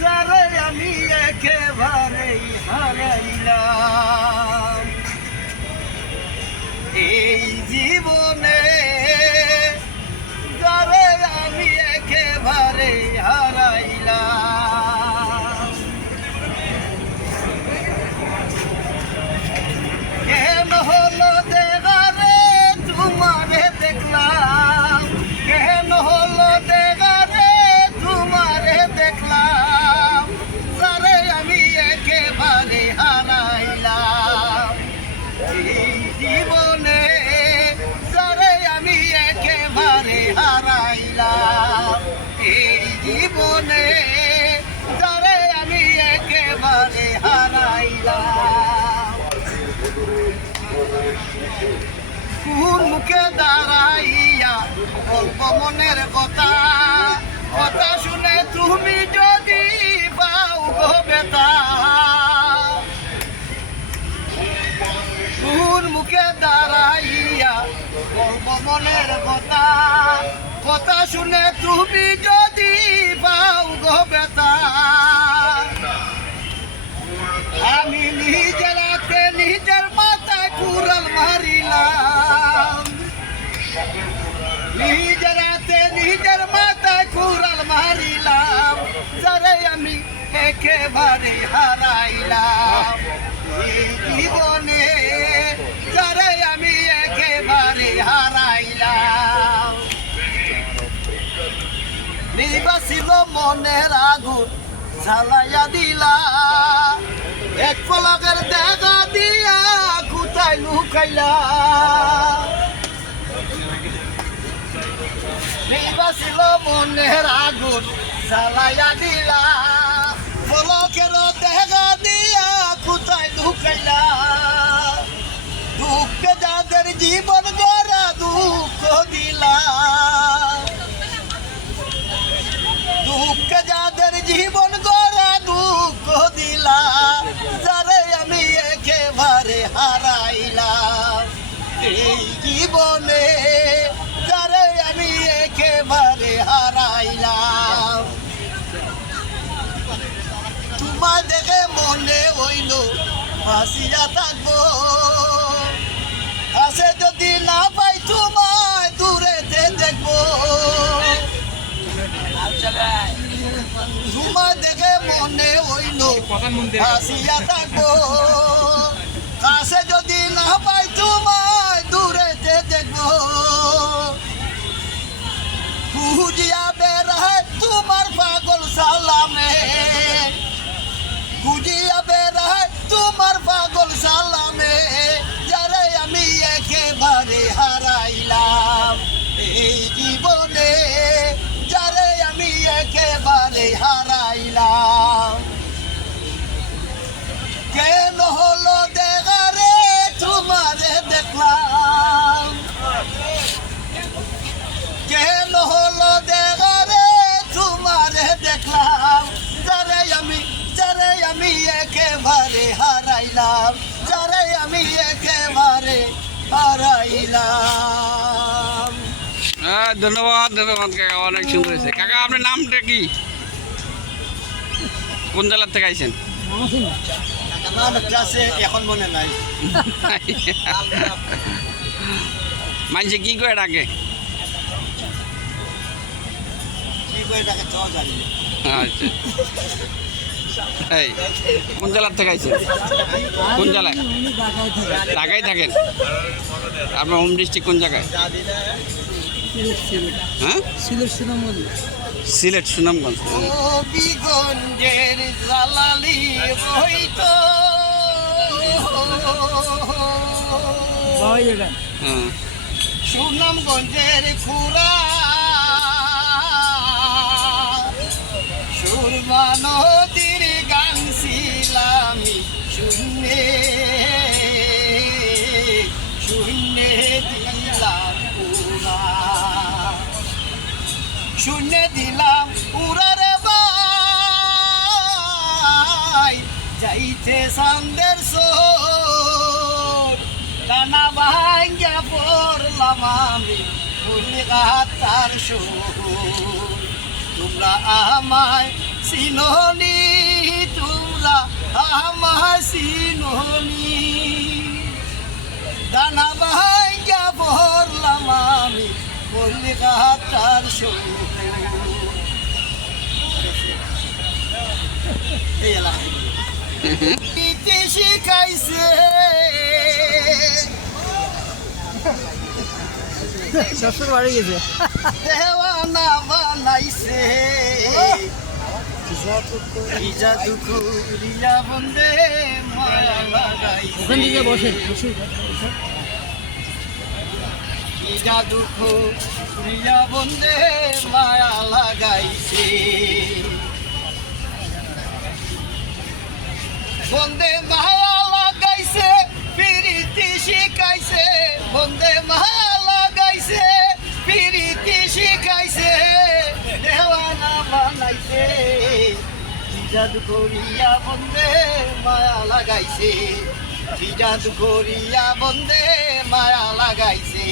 যারে আমি একেবারেই হারাইলাম এই জীবনে, যারে আমি একেবারে হারাইলাম। কেন হলো দেখারে তোমারে দেখলাম, কেন হলো দেখারে তোমারে দেখলাম, যারে আমি একেবারে হারাইলাম এই জীবনে, যারে আমি একেবারে হারাইলাম এই জীবনে, যারে আমি একেবারে হারাইলাম। কোন মুখে দাঁড়াইয়া বলবো মনের কথা, কথা শুনে তুমি যদি পাও গো বেতা। কোন মুখে দাঁড়াইয়া বলবো মনের কথা, কথা শুনে তুমি যদি পাও গো বেতা। আমি নিজের হাতে নিজের মাথায় কুড়াল মারিলাম, নিজের হাতে নিজের মাথায় কুড়াল মারিলাম, যারে আমি একেবারে হারাইলাম এই জীবনে, যারে আমি একেবারে হারাইলাম। নিবাসিল মনের আগুন জ্বালাইয়া দিলা, এক পলকের দেখা দিয়া কোথায় লুকাইলা। নিবাসিল মনের আগুন জ্বালাইয়া দিলা, পলকের দেখা দিয়া কোথায় লুকাইলা। দুঃখে যাদের জীবন গড়া দুঃখ দিলা, দুঃখে যাদের জীবন গড়া দুঃখ দিলা, যারে আমি একেবারে হারাইলাম এই জীবনে, যারে আমি একেবারে হারাইলাম। তোমার দেখে মনে হইল ভাসিয়া থাকবো, কাছে যদি না পাই তোমায় দূরেতে দেখবো। তোমার দেখে মনে হইল ভাসিয়া থাকবো, কাছে যদি না পাই তোমায় দূরেতে দেখবো। খুঁজিয়া বেড়ায় তোমার পাগল সালামে, খুঁজিয়া বেড়ায় তোমার পাগল সালামে, যারে আমি একেবারে হারাইলাম এই জীবনে, যারে আমি একেবারে হারাইলাম। কেন হলো দেখারে তোমারে দেখলাম, কেন হলো দেখারে তোমারে দেখলাম, যারে আমি একেবারে হারাইলাম, যারে আমি একেবারে হারাইলাম। ধন্যবাদ ধন্যবাদ কাকা, অনেক সুন্দর হয়েছে। কাকা আপনার নামটা কি, কোন জেলার থেকে আইছেন? এখন মনে নাই। মানছে কি করে ডাকে? আচ্ছা, এই কোন জেলার থেকে আইছেন? কোন জেলায়? ঢাকায় থাকেন? আপনার হোম ডিস্ট্রিক্ট কোন জায়গায়? হ্যাঁ, সিলেট সুনামগঞ্জ। হবিগঞ্জের জালালি হইতো, সুনামগঞ্জের খুরা, সুরমা নদীর গান ছিলাম শূন্যে, শূন্যে দিলাম পুরা, শূন্যে দিলাম উড়ারে ভাই, যাইতে সান্দের সোর, কানা ভাঙ্গা পড়লাম আমি কলিকাতার শহর, তোমরা আমায় চিননি, তোমরা আমায় চিননি। দানা ভাঙ্গা পড়লাম আমি কলিকাতার শহরে। এই এলাকায় ইতি শিখাইছে শ্বশুর বাড়ি গেছে, দেওয়ানা বানাইছে। কি জাদু করিয়া বন্দে মায়া লাগাইছে। ওখান থেকে বসে কি জাদু করিয়া বন্দে মায়া লাগাইছে। বন্দে মায়া লাগাইছে, প্রীতি শিখাইছে। বন্দে মায়া লাগাইছে, প্রীতি শিখাইছে। দেওয়ানা বানাইছে। কি জাদু করিয়া বন্দে মায়া লাগাইছে। কি জাদু করিয়া বন্দে মায়া লাগাইছে।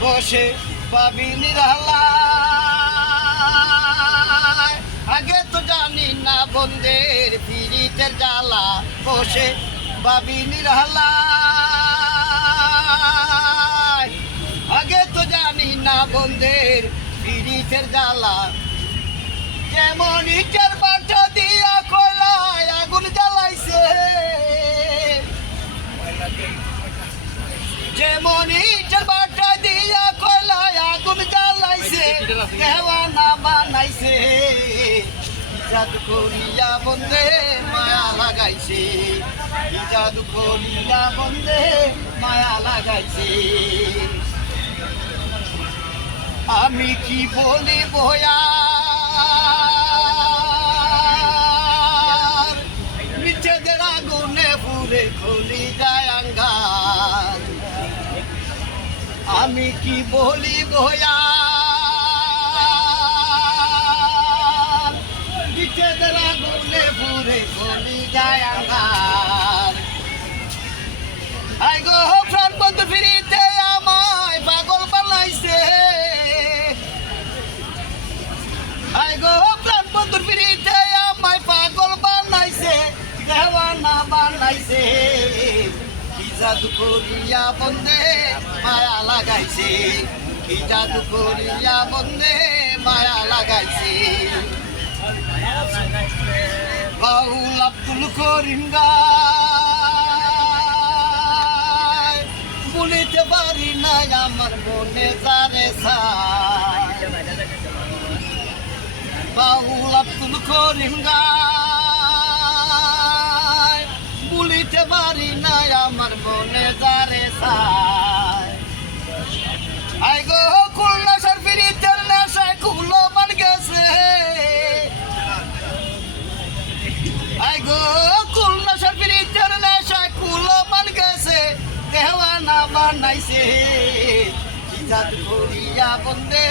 বসে পাবি নিরালায়, আগে তো জানি না বন্দের পিরিতের জ্বালা। বসে পাবি নিরালায়, আগে তো জানি না বন্দের পিরিতের জ্বালা। যেমন ইটের বাটা দিয়া কয়লায় আগুন জ্বালাইছে। যেমন ইটের বাটা দিয়া কয়লায় আগুন জ্বালাইছে। দেওয়ানা বানাইছে। জাদু করিয়া বন্দে মায়া লাগাইছে। জাদু করিয়া বন্দে মায়া লাগাইছে। আমি কি বলি বয়া, মিঠেদের আগুনে পুরে খুলি যায় আঙ্গার। আমি কি বলি বয়া, মিঠেদের আগুনে পুরে খুলি যায় আঙ্গার। আই গো প্রাণ বন্ধু ফিরিতে আমায় পাগল বানাইছে। আই গো প্রাণ বন্ধু ফিরিতে আমায় পাগল বানাইছে। দেওয়ানা বানাইছে। কি জাদু করিয়া বন্দে মায়া লাগাইছে। কি জাদু করিয়া বন্দে মায়া লাগাইছে। বাউল আব্দুল করিম গায়, বলিতে পারি না আমার মনে যারে চায়। বাউল আব্দুল করিম গায়, বলিতে পারি না আমার মনে যারে চায়। আই গো খুলনা সার ফিরিতের নেশায় কুলো মান গেছে। আই গো খুলনা সার ফিরিতের নেশায় কুলো মান গেছে। দেওয়ানা বানাইছে। কি জাদু করিয়া বন্দে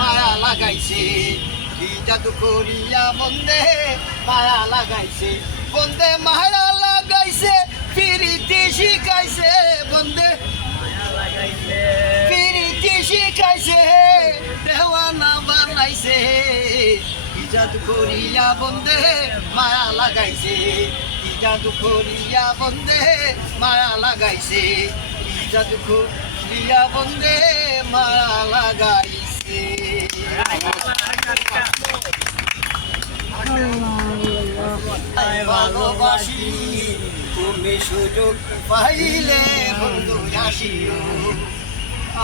মায়া লাগাইছে। কি জাদু করিয়া বন্দে মায়া লাগাইছে। বন্দে মায়া লাগাইছে, প্রীতি শিখাইছে। বন্দে প্রীতি শিখাইছে। দেওয়ানা বানাইছে। কি জাদু করিয়া বন্দে মায়া লাগাইছে। কি জাদু করিয়া বন্দে মায়া লাগাইছে। কি জাদু করিয়া বন্দে মায়া লাগাইছে। ভালোবাসি তুমি সুযোগ পাইলে বন্ধু আসিও।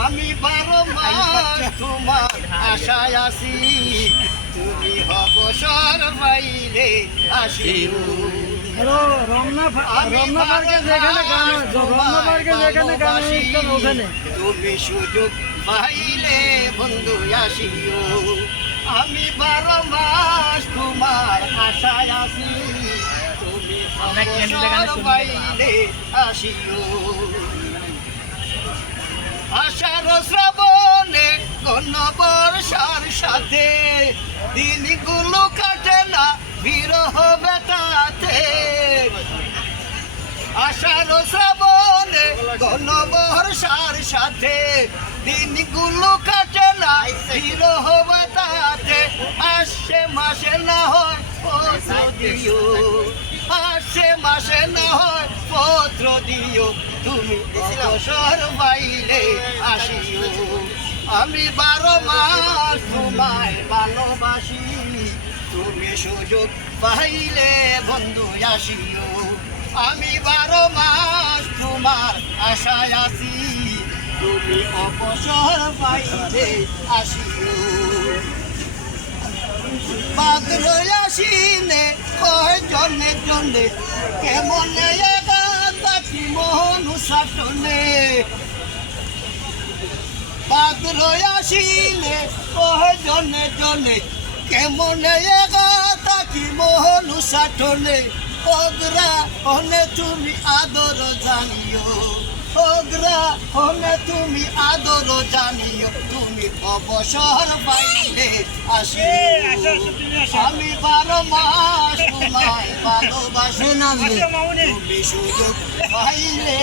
আমি 12 মাস তোমার আশায় আছি। তুমি অবসর পাইলে আসিও। রমনা পার্কে যেখানে গান হচ্ছে, রমনা পার্কে যেখানে গান হচ্ছে ওখানে। তুমি সুযোগ পাইলে বন্ধু আসিও। আমি 12 মাস তোমার আশায় আছি। তুমি অবসর পাইলে আসিও। আষাঢ় শ্রাবণে ঘন বর্ষার সাথে দিনগুলো কাটে না বিরহ বেতাতে। আষাঢ় শ্রাবণে ঘন বর্ষার সাথে দিনগুলো কাটে আসে মাসে না হয় পত্র দিও, আসে মাসে না হয় পত্র দিও, তুমি অবসর পাইলে আসিও। আমি 12 মাস তোমায় ভালোবাসি, তুমি সুযোগ পাইলে বন্ধু আসিও। আমি 12 মাস তোমার আশায় আছি, তুমি অবসর পাইলে আসিও। ভাদ্র আসিনে কয় জনে জনে কেমন থাকি মোহন শাসনে, ভাদ্র আসিনে কয় জনে জনে কেমন থাকি মোহন শাসনে। ওগরা হনে তুমি আদর জানিও, ওগরা হনে তুমি আদর জানিও, তুমি অবসর পাইলে আসিও। আমি 12 মাস তোমায় ভালোবাসি, তুমি সুযোগ পাইলে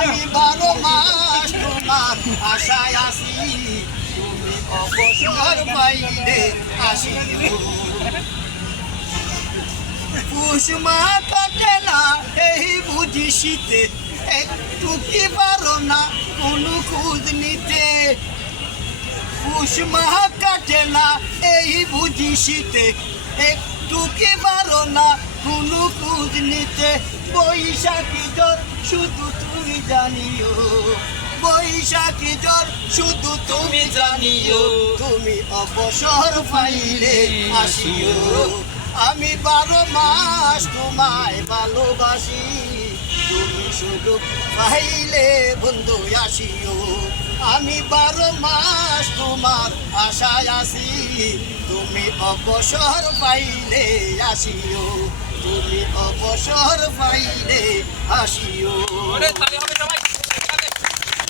আমি 12 মাস তোমার আশায় আছি, তুমি অবসর পাইলে আসিও। পুষ মাহ কাটে না এই বুঝি শীতে, একটু কি পারো না কোনো খোঁজ নিতে। পুষ মাহ কাটে না এই বুঝি শীতে, একটু কি পারো না কোনো খোঁজ নিতে। বৈশাখী জ্বর শুধু তুমি জানিও, বৈশাখী জ্বর শুধু তুমি জানিও, তুমি অবসর পাইলে আসিও। আমি 12 মাস তোমায় ভালোবাসি, তুমি সুযোগ পাইলে বন্ধু আসিও। আমি 12 মাস তোমার আশায় আছি, তুমি অবসর পাইলে আসিও, তুমি অবসর পাইলে আসিও।